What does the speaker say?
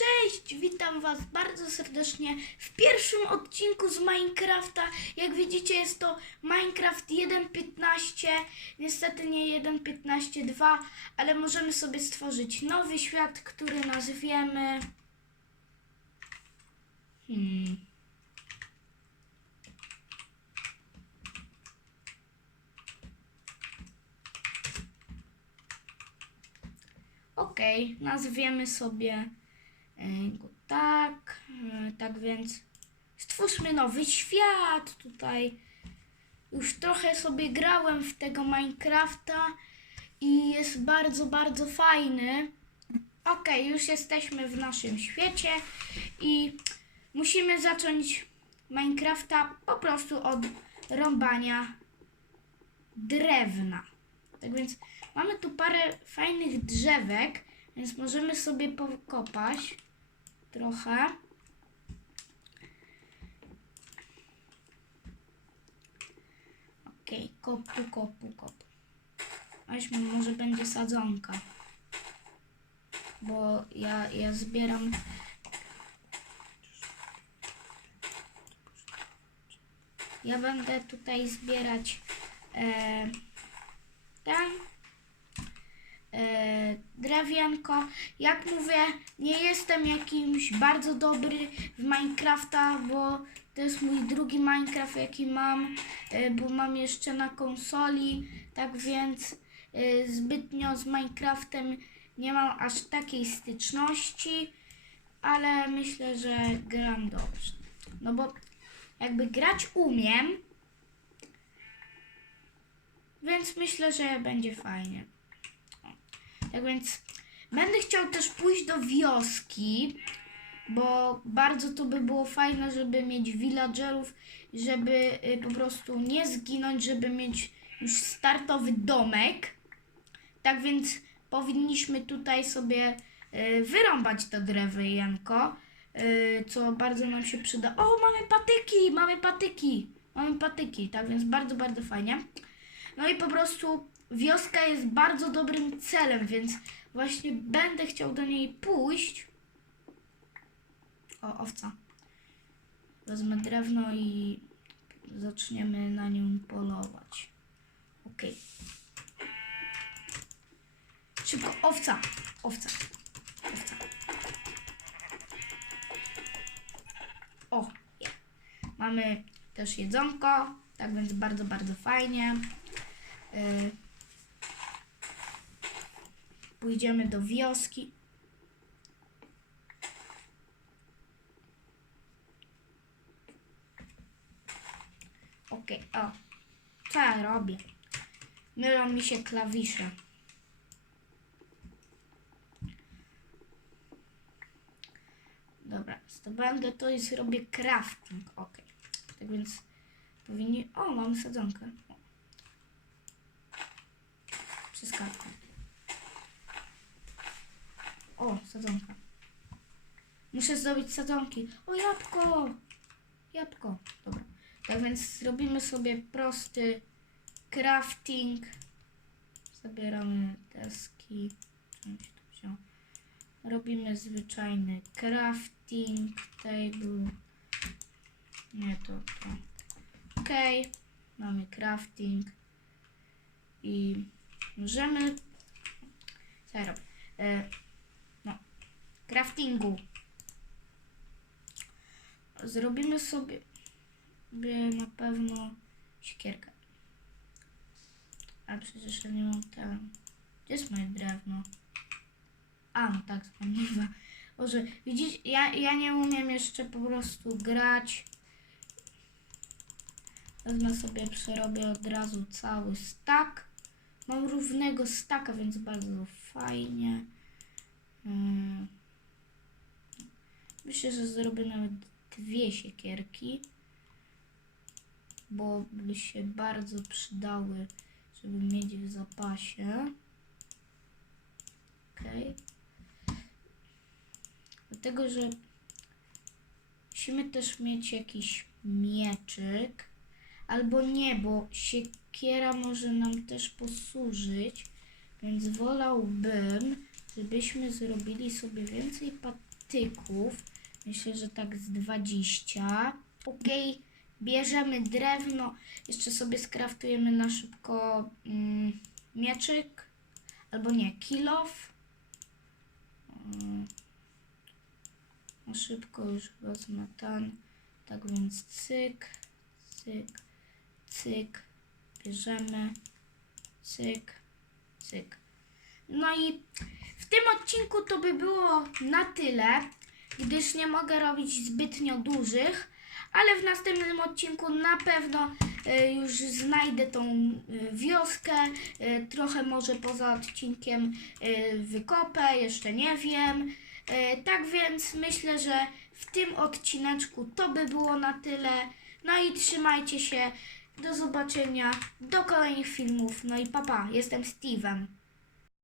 Cześć, witam Was bardzo serdecznie w pierwszym odcinku z Minecrafta. Jak widzicie jest to Minecraft 1.15, niestety nie 1.15.2, ale możemy sobie stworzyć nowy świat, który nazwiemy... Hmm... Okej, nazwiemy sobie tak. E, Tak więc stwórzmy nowy świat tutaj. Już trochę sobie grałem w tego Minecrafta i jest bardzo, bardzo fajny. Okej, już jesteśmy w naszym świecie i musimy zacząć Minecrafta po prostu od rąbania drewna. Tak więc mamy tu parę fajnych drzewek, więc możemy sobie pokopać trochę. Okej, kopu, kopu, kopu. Weźmy, może będzie sadzonka. Bo ja, ja zbieram Ja będę tutaj zbierać e, drewienko. Jak mówię, nie jestem jakimś bardzo dobry w Minecrafta, bo to jest mój drugi Minecraft, jaki mam, e, bo mam jeszcze na konsoli, tak więc e, zbytnio z Minecraftem nie mam aż takiej styczności, ale myślę, że gram dobrze. No bo jakby grać umiem, więc myślę, że będzie fajnie. Tak więc będę chciał też pójść do wioski, bo bardzo to by było fajne, żeby mieć villagerów, żeby y, po prostu nie zginąć, żeby mieć już startowy domek. Tak więc powinniśmy tutaj sobie y, wyrąbać to drewienko, y, co bardzo nam się przyda. O, mamy patyki, mamy patyki, mamy patyki, tak więc bardzo, bardzo fajnie. No i po prostu wioska jest bardzo dobrym celem, więc właśnie będę chciał do niej pójść. O, owca. Wezmę drewno i zaczniemy na nią polować. Okej. Szybko, owca, owca, owca. O, je. mamy też jedzonko, tak więc bardzo, bardzo fajnie. Y, Pójdziemy do wioski. Okej, o. Co ja robię? Mylą mi się klawisze. Dobra, zdobędę to i zrobię crafting. Okej. Tak więc powinni... O, mamy sadzonkę. O. Przeskakam. O, sadzonka. Muszę zrobić sadzonki. O, jabłko! Jabłko. Dobra. Tak więc zrobimy sobie prosty crafting. Zabieramy deski. Robimy zwyczajny crafting table. Nie to, to. Ok. Mamy crafting. I możemy. Co ja robię? E. Craftingu. Zrobimy sobie na pewno siekierkę. A przecież ja nie mam ten. Gdzie jest moje drewno? A, no tak, zapomniałam. Boże, widzicie, ja, ja nie umiem jeszcze po prostu grać. Wezmę sobie, przerobię od razu cały stack. Mam równego staka, więc bardzo fajnie. Mm. Myślę, że zrobię nawet dwie siekierki, bo by się bardzo przydały, żeby mieć w zapasie. Okej. Dlatego, że musimy też mieć jakiś mieczyk. Albo nie, bo siekiera może nam też posłużyć. Więc wolałbym żebyśmy zrobili sobie więcej patyków. Myślę, że tak z 20. Okej, bierzemy drewno. Jeszcze sobie skraftujemy na szybko mm, mieczyk. Albo nie, kilof. Mm, na szybko już wezmę ten. Tak więc cyk, cyk, cyk. Bierzemy. Cyk, cyk. No i w tym odcinku to by było na tyle, gdyż nie mogę robić zbytnio dużych, ale w następnym odcinku na pewno e, już znajdę tą e, wioskę, e, trochę może poza odcinkiem wykopę, jeszcze nie wiem. Tak więc myślę, że w tym odcineczku to by było na tyle. No i trzymajcie się. Do zobaczenia, do kolejnych filmów. No i papa, jestem Steve'em.